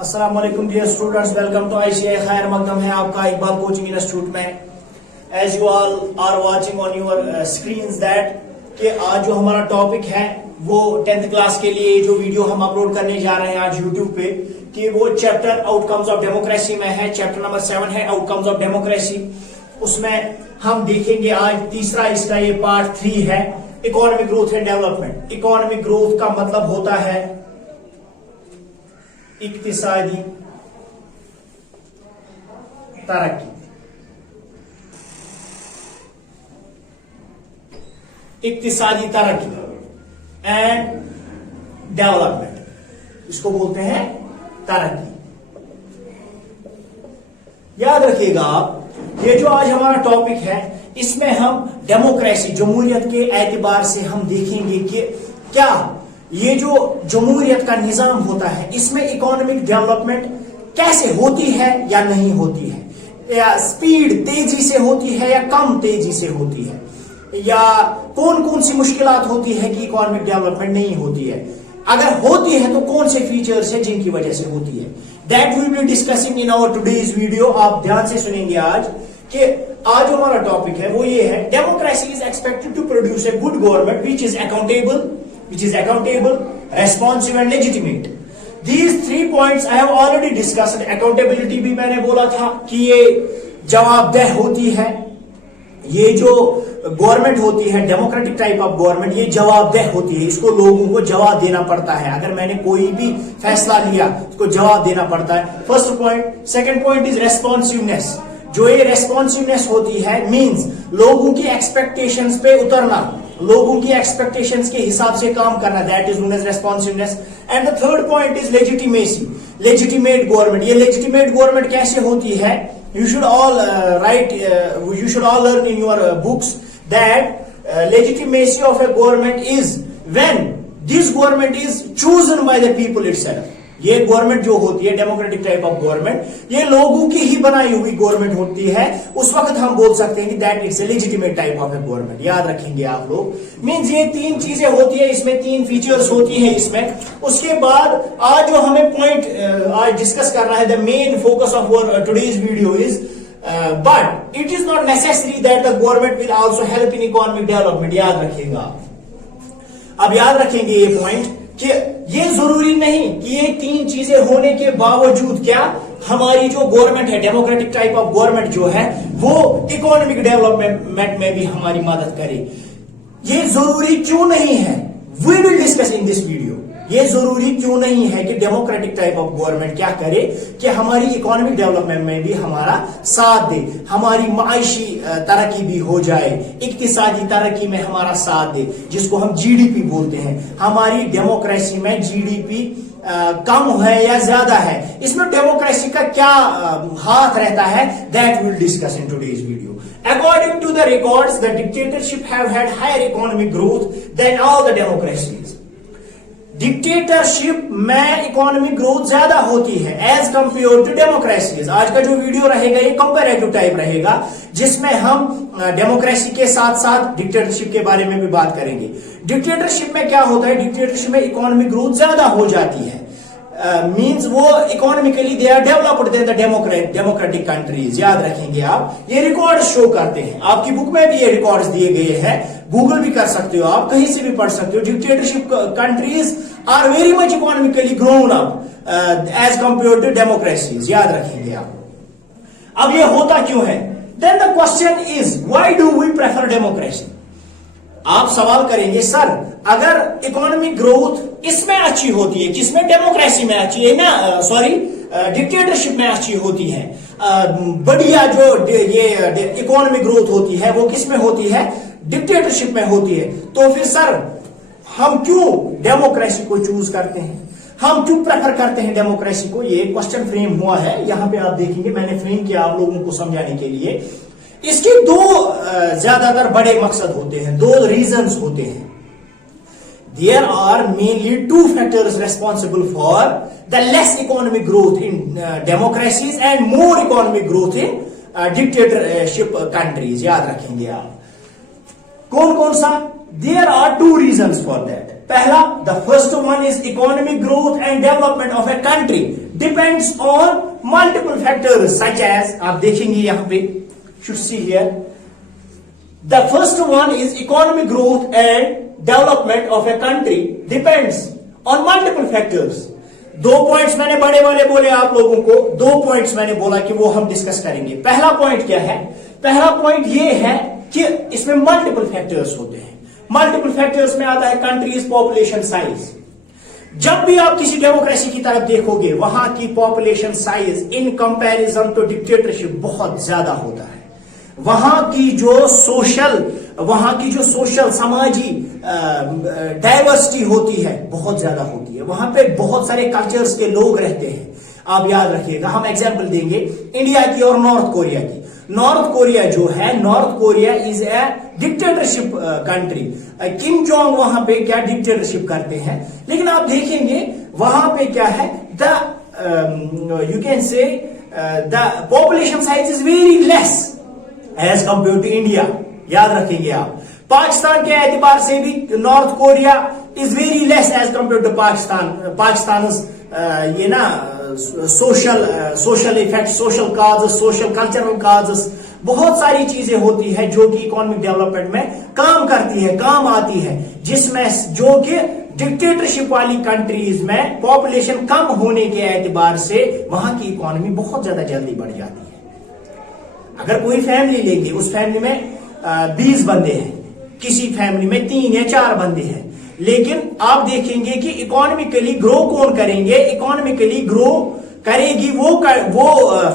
अस्सलाम वालेकुम dear students, welcome to ICI खैर मकदम है आपका इकबाल कोचिंग इंस्टीट्यूट में। As you all are watching on your screens that कि आज जो हमारा टॉपिक है वो 10th क्लास के लिए जो वीडियो हम अपलोड करने जा रहे हैं आज यूट्यूब पे कि वो चैप्टर आउटकम्स ऑफ डेमोक्रेसी में है। चैप्टर नंबर 7 है आउटकम्स ऑफ डेमोक्रेसी। उसमें हम देखेंगे आज तीसरा इसका ये पार्ट 3 है economic growth and development. Economic growth का मतलब होता है इक्तिसादी तरक्की। इक्तिसादी तरक्की एंड डेवलपमेंट, इसको बोलते हैं तरक्की। याद रखिएगा आप, ये जो आज हमारा टॉपिक है इसमें हम डेमोक्रेसी जमहूरियत के एतबार से हम देखेंगे कि क्या ये जो जमहूरियत का निजाम होता है इसमें इकोनॉमिक डेवलपमेंट कैसे होती है या नहीं होती है, या स्पीड तेजी से होती है या कम तेजी से होती है, या कौन कौन सी मुश्किलात होती है कि इकोनॉमिक डेवलपमेंट नहीं होती है, अगर होती है तो कौन से फीचर्स है जिनकी वजह से होती है। That will be discussing in our today's video. आप ध्यान से सुनेंगे आज कि आज जो हमारा टॉपिक है वो ये है democracy is expected to produce a good government which is accountable, responsive and legitimate. These 3 points I have already discussed. Accountability भी मैंने बोला था कि ये जवाबदेह होती है। ये जो गवर्नमेंट होती है डेमोक्रेटिक टाइप ऑफ गवर्नमेंट, ये जवाबदेह होती है। इसको लोगों को जवाब देना पड़ता है। अगर मैंने कोई भी फैसला लिया उसको जवाब देना पड़ता है। First point. Second point is responsiveness. जो ये रेस्पॉन्सिवनेस होती है मींस लोगों की एक्सपेक्टेशंस पे उतरना, लोगों की एक्सपेक्टेशंस के हिसाब से काम करना, that is known as responsiveness. And the third point is legitimacy, legitimate government. ये लेजिटिमेट गवर्नमेंट कैसे होती है? You should all you should all learn in your books that legitimacy of a government is when this government is chosen by the people itself. ये government जो होती है democratic type of government, ये लोगों की ही बनाई हुई गवर्नमेंट होती है। उस वक्त हम बोल सकते हैं कि that it's a legitimate type of A government. याद रखेंगे आप लोग। मींस ये 3 चीजें होती है, इसमें 3 फीचर्स होती है इसमें। उसके बाद आज जो हमें पॉइंट आज डिस्कस करना है, the main focus of our today's video is but it is not necessary that the government will also help in economic development. याद रखिएगा। अब याद रखेंगे ये पॉइंट कि ये जरूरी नहीं कि ये 3 चीजें होने के बावजूद क्या हमारी जो गवर्नमेंट है डेमोक्रेटिक टाइप ऑफ गवर्नमेंट जो है वो इकोनॉमिक डेवलपमेंट में भी हमारी मदद करे। ये जरूरी क्यों नहीं है? We will discuss in this video. ये जरूरी क्यों नहीं है कि डेमोक्रेटिक टाइप ऑफ गवर्नमेंट क्या करे कि हमारी इकोनॉमिक डेवलपमेंट में भी हमारा साथ दे, हमारी मायशी तरक्की भी हो जाए, इक्तिसादी तरक्की में हमारा साथ दे, जिसको हम जीडीपी बोलते हैं। हमारी डेमोक्रेसी में जीडीपी कम है या ज्यादा है, इसमें डेमोक्रेसी का क्या हाथ रहता है, that will discuss in today's video. According to the records, the dictatorship have had higher economic growth than all the democracies. Dictatorship में इकोनॉमिक ग्रोथ ज्यादा होती है एज कंपेयर टू डेमोक्रेसीज। आज का जो वीडियो रहेगा ये कंपैरेटिव टाइप रहेगा, जिसमें हम डेमोक्रेसी के साथ साथ डिक्टेटरशिप के बारे में भी बात करेंगे। डिक्टेटरशिप में क्या होता है? डिक्टेटरशिप में इकोनॉमिक ग्रोथ ज्यादा हो जाती है। मींस वो economically they are developed than the democratic countries. याद रखेंगे आप, ये रिकॉर्ड शो करते हैं। आपकी बुक में भी ये रिकॉर्ड्स दिए गए हैं, गूगल भी कर सकते हो आप, कहीं से भी पढ़ सकते हो। Dictatorship countries are very much economically grown up as compare to democracies. याद रखेंगे आप। अब ये होता क्यों है? Then the question is why do we prefer democracy? आप सवाल करेंगे सर अगर इकोनॉमिक ग्रोथ इसमें अच्छी होती है, किसमें? डेमोक्रेसी में अच्छी है ना, सॉरी डिक्टेटरशिप में अच्छी होती है, बढ़िया जो ये इकोनॉमिक ग्रोथ होती है वो किसमें होती है? डिक्टेटरशिप में होती है। तो फिर सर हम क्यों डेमोक्रेसी को चूज करते हैं, हम क्यों प्रेफर करते हैं डेमोक्रेसी को? ये क्वेश्चन फ्रेम हुआ है, यहां पे आप देखेंगे मैंने फ्रेम किया आप लोगों को समझाने के लिए। इसके 2 ज्यादातर बड़े मकसद होते हैं, 2 रीजंस होते हैं। There are mainly 2 factors responsible for the less economic growth in democracies and more economic growth in dictatorship countries. याद रखेंगे आप। कौन कौन सा? There are 2 reasons for that. पहला, the first one is economic growth and development of a country depends on multiple factors such as, आप देखेंगे यहां पे, should see here, the first one is economic growth and development of a country depends on multiple factors. 2 points मैंने बड़े वाले बोले आप लोगों को, 2 पॉइंट्स मैंने बोला कि वो हम डिस्कस करेंगे। पहला पॉइंट क्या है? पहला पॉइंट ये है कि इसमें मल्टीपल फैक्टर्स होते हैं। मल्टीपल फैक्टर्स में आता है कंट्रीज पॉपुलेशन साइज। जब भी आप किसी डेमोक्रेसी की तरफ देखोगे, वहां की population size in comparison to dictatorship बहुत ज्यादा होता है। वहां की जो सोशल समाजी डाइवर्सिटी होती है बहुत ज्यादा होती है। वहां पे बहुत सारे कल्चर्स के लोग रहते हैं। आप याद रखिएगा, हम एग्जांपल देंगे इंडिया की और नॉर्थ कोरिया की। नॉर्थ कोरिया जो है, north Korea is a dictatorship country. Kim Jong वहां पे क्या डिक्टेटरशिप करते हैं, लेकिन आप देखेंगे वहां पे क्या है, you can say the population size is very less as compare to India. याद रखेंगे आप। पाकिस्तान के एतबार से भी North Korea is very less as compare to Pakistan ये ना social effect, social causes, social cultural causes, बहुत सारी चीजें होती है जो कि इकोनॉमिक डेवलपमेंट में काम करती है, काम आती है, जिसमें जो कि डिक्टेटरशिप वाली कंट्रीज में पॉपुलेशन कम होने के एतबार से वहां की इकोनॉमी बहुत ज्यादा जल्दी बढ़ जाती है। अगर कोई फैमिली लेंगे, उस फैमिली में 20 बंदे हैं, किसी फैमिली में 3 या 4 बंदे हैं, लेकिन आप देखेंगे कि इकोनॉमिकली ग्रो कौन करेंगे? इकोनॉमिकली ग्रो करेगी वो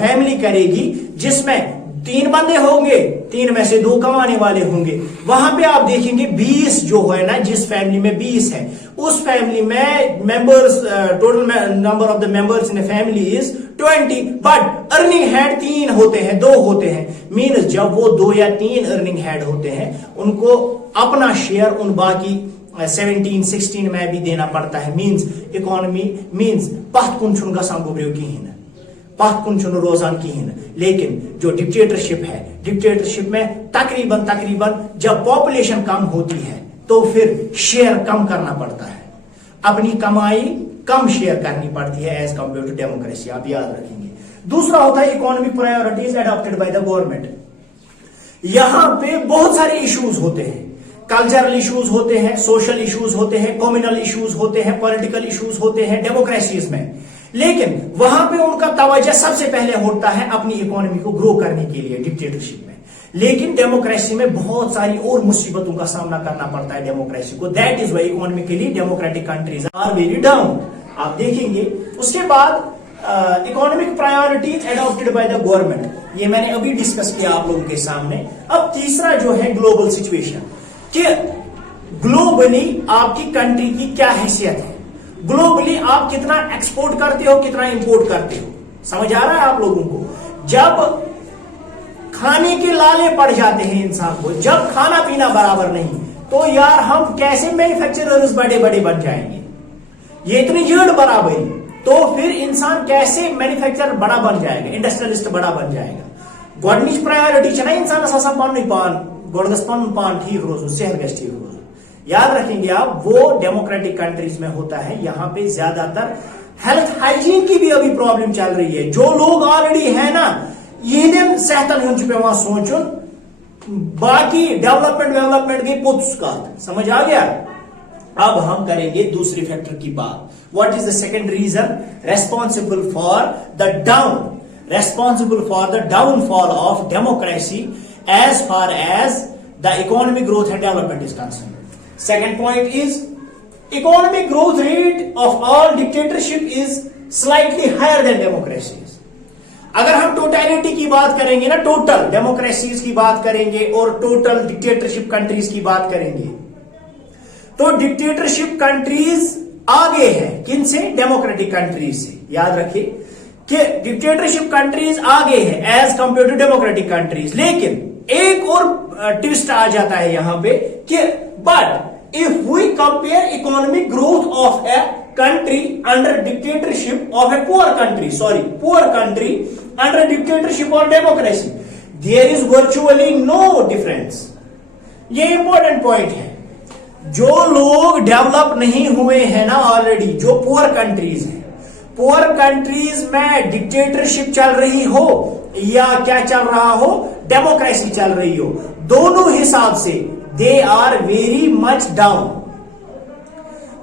फैमिली करेगी जिसमें 3 बंदे होंगे, 3 में से 2 कमाने वाले होंगे। वहां पे आप देखेंगे 20 जो है ना, जिस फैमिली में 20 है, उस फैमिली में members, total number of the members in family is 20, but earning head 3 होते हैं, 2 होते हैं। मीन्स जब वो 2 या 3 अर्निंग हेड होते हैं, उनको अपना शेयर उन बाकी 17-16 में भी देना पड़ता है। मीन्स इकोनॉमी मीन्स पथ कुन छुन गसान गोब्रियो किहिन, पथ कुन छुन रोजान किहिन। लेकिन जो डिक्टेटरशिप है, डिक्टेटरशिप में तकरीबन जब पॉपुलेशन कम होती है तो फिर शेयर कम करना पड़ता है, अपनी कमाई कम शेयर करनी पड़ती है एज कंपेयर टू डेमोक्रेसी। आप याद रखेंगे। दूसरा होता है economic priorities adopted by the government. यहां पे बहुत सारे इश्यूज होते हैं, कल्चरल इश्यूज होते हैं, सोशल इश्यूज होते हैं, कम्युनल इश्यूज होते हैं, पॉलिटिकल इश्यूज होते हैं डेमोक्रेसीज में, लेकिन वहां पे उनका तवज्जो सबसे पहले होता है अपनी इकोनॉमी को ग्रो करने के लिए डिक्टेटरशिप में। लेकिन डेमोक्रेसी में बहुत सारी और मुसीबतों का सामना करना पड़ता है डेमोक्रेसी को। That is why economically democratic countries are very down. आप देखेंगे उसके बाद economic priorities adopted by the government, ये मैंने अभी डिस्कस किया आप लोगों के सामने। अब तीसरा जो है ग्लोबल सिचुएशन, कि ग्लोबली आपकी कंट्री की क्या हैसियत है, ग्लोबली आप कितना एक्सपोर्ट करते हो, कितना इंपोर्ट करते हो। समझ आ रहा है आप लोगों को? जब खाने के लाले पड़ जाते हैं इंसान को, जब खाना पीना बराबर नहीं, तो यार हम कैसे मैन्युफैक्चरर्स बड़े बड़े बन जाएंगे? ये इतनी जड़ बराबरी, तो फिर इंसान कैसे मैन्युफैक्चरर बड़ा बन जाएगा, इंडस्ट्रियलिस्ट बड़ा बन जाएगा। गोडनिच प्रायोरिटी है ना इंसान आसान पान ठीक रोज, सेहत गैस ठीक रोज। याद रखेंगे आप, वो डेमोक्रेटिक कंट्रीज में होता है, यहां पे ज्यादातर हेल्थ हाइजीन की भी अभी प्रॉब्लम चल रही है। जो लोग ऑलरेडी है ना, ये सेहतन हूं पे सोचुन, बाकी डेवलपमेंट की पुत्स का समझ आ गया। अब हम करेंगे दूसरी फैक्टर की बात। What is the second reason responsible for the downfall of democracy as far as the economic growth and development is concerned? Second point is economic growth rate of all dictatorship is slightly higher than democracies. अगर हम totality की बात करेंगे ना, total democracies की बात करेंगे और टोटल डिक्टेटरशिप कंट्रीज की बात करेंगे, तो डिक्टेटरशिप कंट्रीज आगे है किनसे? डेमोक्रेटिक कंट्रीज से। याद रखिए कि डिक्टेटरशिप कंट्रीज आगे है as compare to democratic countries. लेकिन एक और ट्विस्ट आ जाता है यहां पे कि but if we compare economic growth of a country under dictatorship of a poor country under dictatorship or democracy, there is virtually no difference. ये इंपॉर्टेंट पॉइंट है। जो लोग डेवलप नहीं हुए हैं ना ऑलरेडी, जो पुअर कंट्रीज हैं, पुअर कंट्रीज में डिक्टेटरशिप चल रही हो या क्या चल रहा हो, डेमोक्रेसी चल रही हो, दोनों हिसाब से they are very much down.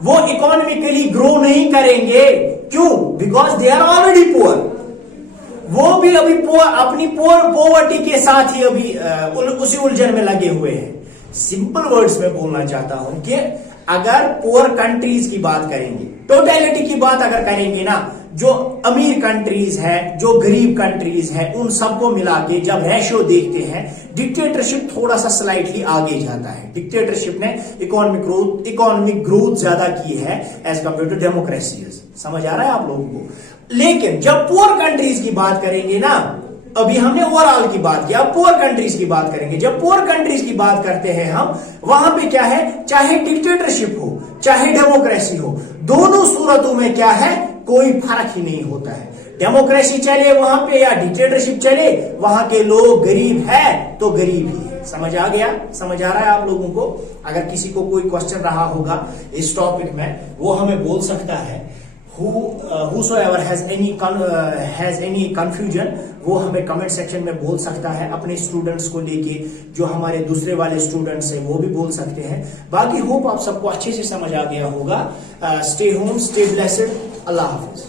वो इकोनॉमिकली ग्रो नहीं करेंगे। क्यों? Because they are already poor. वो भी अभी अपनी पॉवर्टी के साथ ही अभी उसी उलझन में लगे हुए हैं। सिंपल वर्ड्स में बोलना चाहता हूं कि अगर पुअर कंट्रीज की बात करेंगे, टोटलिटी की बात अगर करेंगे ना, जो अमीर कंट्रीज है, जो गरीब कंट्रीज है, उन सबको मिला के जब रेशियो देखते हैं, डिक्टेटरशिप थोड़ा सा स्लाइटली आगे जाता है। डिक्टेटरशिप ने इकोनॉमिक ग्रोथ ज्यादा की है एज कंपेयर टू डेमोक्रेसी। समझ आ रहा है आप लोगों को? लेकिन जब पुअर कंट्रीज की बात करेंगे ना, अभी हमने ओवरऑल की बात की, अब पुअर कंट्रीज की बात करेंगे। जब पुअर कंट्रीज की बात करते हैं हम, वहां पे क्या है, चाहे डिक्टेटरशिप हो चाहे डेमोक्रेसी हो, दोनों सूरतों में क्या है, कोई फर्क ही नहीं होता है। डेमोक्रेसी चले वहां पे या डिक्टेटरशिप चले, वहां के लोग गरीब है तो गरीब ही है। समझ आ गया? समझ आ रहा है आप लोगों को? अगर किसी को कोई क्वेश्चन रहा होगा इस टॉपिक में, वो हमें बोल सकता है। whosoever has any confusion, वो हमें कमेंट सेक्शन में बोल सकता है। अपने स्टूडेंट्स को लेके जो हमारे दूसरे वाले स्टूडेंट्स हैं वो भी बोल सकते हैं। बाकी होप आप सबको अच्छे से समझ आ गया होगा। Stay home, stay blessed. अल्लाह हाफिज।